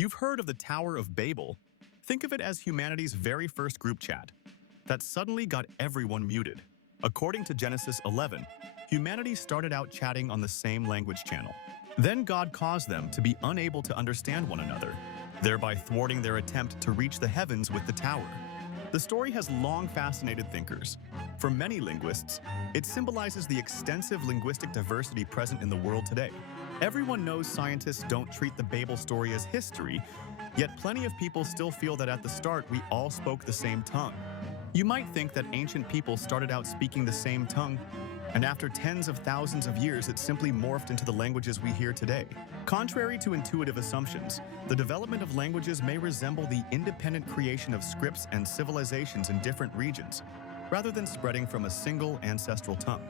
You've heard of the Tower of Babel. Think of it as humanity's very first group chat that suddenly got everyone muted. According to Genesis 11, humanity started out chatting on the same language channel. Then God caused them to be unable to understand one another, thereby thwarting their attempt to reach the heavens with the tower. The story has long fascinated thinkers. For many linguists, it symbolizes the extensive linguistic diversity present in the world today. Everyone knows scientists don't treat the Babel story as history, yet plenty of people still feel that at the start we all spoke the same tongue. You might think that ancient people started out speaking the same tongue, and after tens of thousands of years it simply morphed into the languages we hear today. Contrary to intuitive assumptions, the development of languages may resemble the independent creation of scripts and civilizations in different regions, rather than spreading from a single ancestral tongue.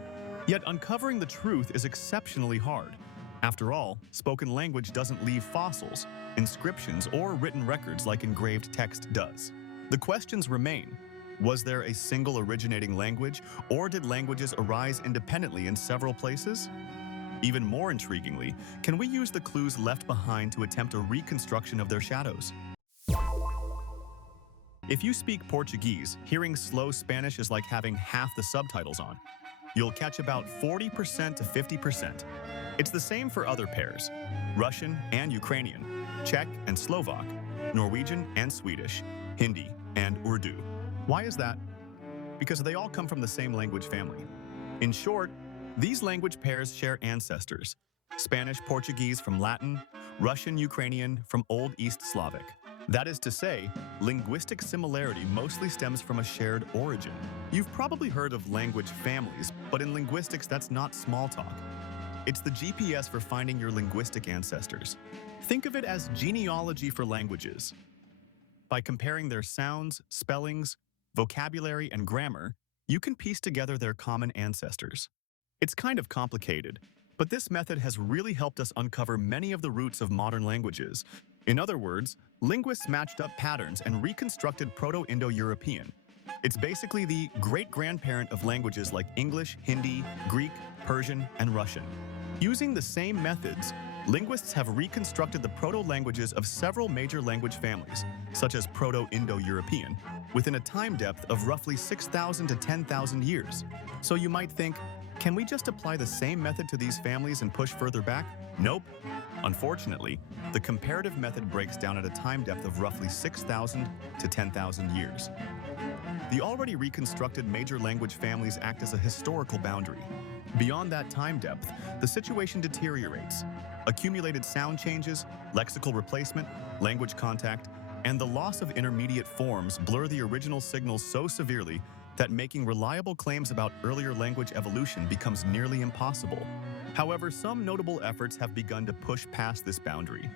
Yet uncovering the truth is exceptionally hard. After all, spoken language doesn't leave fossils, inscriptions, or written records like engraved text does. The questions remain. Was there a single originating language, or did languages arise independently in several places? Even more intriguingly, can we use the clues left behind to attempt a reconstruction of their shadows? If you speak Portuguese, hearing slow Spanish is like having half the subtitles on. You'll catch about 40% to 50%. It's the same for other pairs: Russian and Ukrainian, Czech and Slovak, Norwegian and Swedish, Hindi and Urdu. Why is that? Because they all come from the same language family. In short, these language pairs share ancestors: Spanish-Portuguese from Latin, Russian-Ukrainian from Old East Slavic. That is to say, linguistic similarity mostly stems from a shared origin. You've probably heard of language families, but in linguistics that's not small talk. It's the GPS for finding your linguistic ancestors. Think of it as genealogy for languages. By comparing their sounds, spellings, vocabulary, and grammar, you can piece together their common ancestors. It's kind of complicated, but this method has really helped us uncover many of the roots of modern languages. In other words, linguists matched up patterns and reconstructed Proto-Indo-European. It's basically the great-grandparent of languages like English, Hindi, Greek, Persian, and Russian. Using the same methods, linguists have reconstructed the proto-languages of several major language families, such as Proto-Indo-European, within a time depth of roughly 6,000 to 10,000 years. So you might think, can we just apply the same method to these families and push further back? Nope. Unfortunately, the comparative method breaks down at a time depth of roughly 6,000 to 10,000 years. The already reconstructed major language families act as a historical boundary. Beyond that time depth, the situation deteriorates. Accumulated sound changes, lexical replacement, language contact, and the loss of intermediate forms blur the original signals so severely that making reliable claims about earlier language evolution becomes nearly impossible. However, some notable efforts have begun to push past this boundary.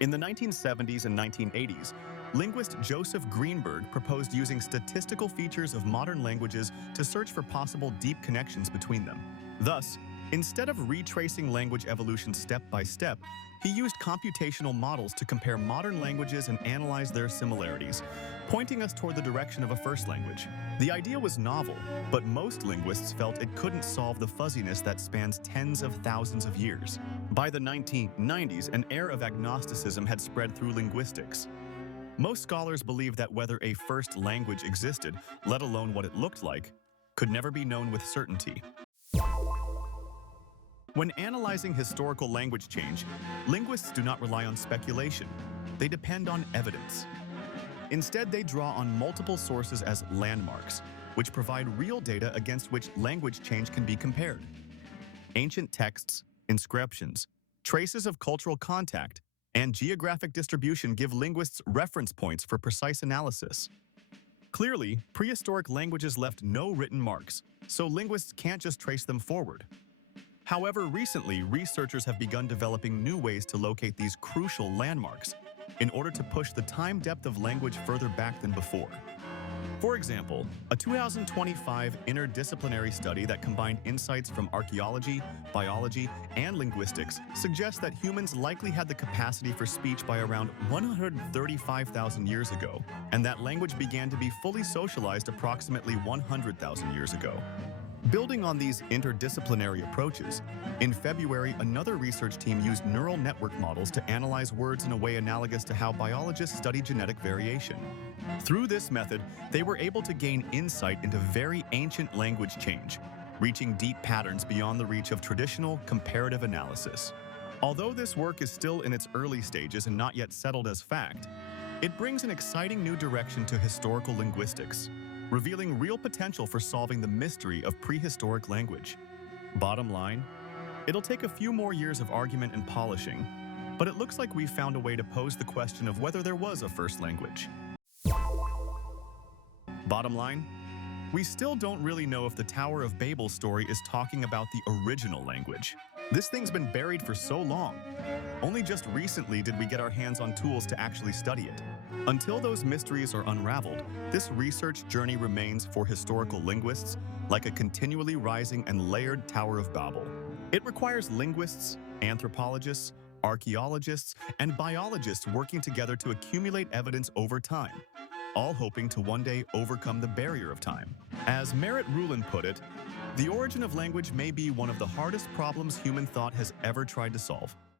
In the 1970s and 1980s, linguist Joseph Greenberg proposed using statistical features of modern languages to search for possible deep connections between them. Thus, instead of retracing language evolution step by step, he used computational models to compare modern languages and analyze their similarities, pointing us toward the direction of a first language. The idea was novel, but most linguists felt it couldn't solve the fuzziness that spans tens of thousands of years. By the 1990s, an air of agnosticism had spread through linguistics. Most scholars believe that whether a first language existed, let alone what it looked like, could never be known with certainty. When analyzing historical language change, linguists do not rely on speculation. They depend on evidence. Instead, they draw on multiple sources as landmarks, which provide real data against which language change can be compared. Ancient texts, inscriptions, traces of cultural contact, and geographic distribution give linguists reference points for precise analysis. Clearly, prehistoric languages left no written marks, so linguists can't just trace them forward. However, recently, researchers have begun developing new ways to locate these crucial landmarks in order to push the time depth of language further back than before. For example, a 2025 interdisciplinary study that combined insights from archaeology, biology, and linguistics suggests that humans likely had the capacity for speech by around 135,000 years ago, and that language began to be fully socialized approximately 100,000 years ago. Building on these interdisciplinary approaches, in February, another research team used neural network models to analyze words in a way analogous to how biologists study genetic variation. Through this method, they were able to gain insight into very ancient language change, reaching deep patterns beyond the reach of traditional comparative analysis. Although this work is still in its early stages and not yet settled as fact, it brings an exciting new direction to historical linguistics, revealing real potential for solving the mystery of prehistoric language. Bottom line, it'll take a few more years of argument and polishing, but it looks like we've found a way to pose the question of whether there was a first language. Bottom line, we still don't really know if the Tower of Babel story is talking about the original language. This thing's been buried for so long. Only just recently did we get our hands on tools to actually study it. Until those mysteries are unraveled, this research journey remains for historical linguists like a continually rising and layered Tower of Babel. It requires linguists, anthropologists, archaeologists, and biologists working together to accumulate evidence over time, all hoping to one day overcome the barrier of time. As Merritt Rulin put it, the origin of language may be one of the hardest problems human thought has ever tried to solve.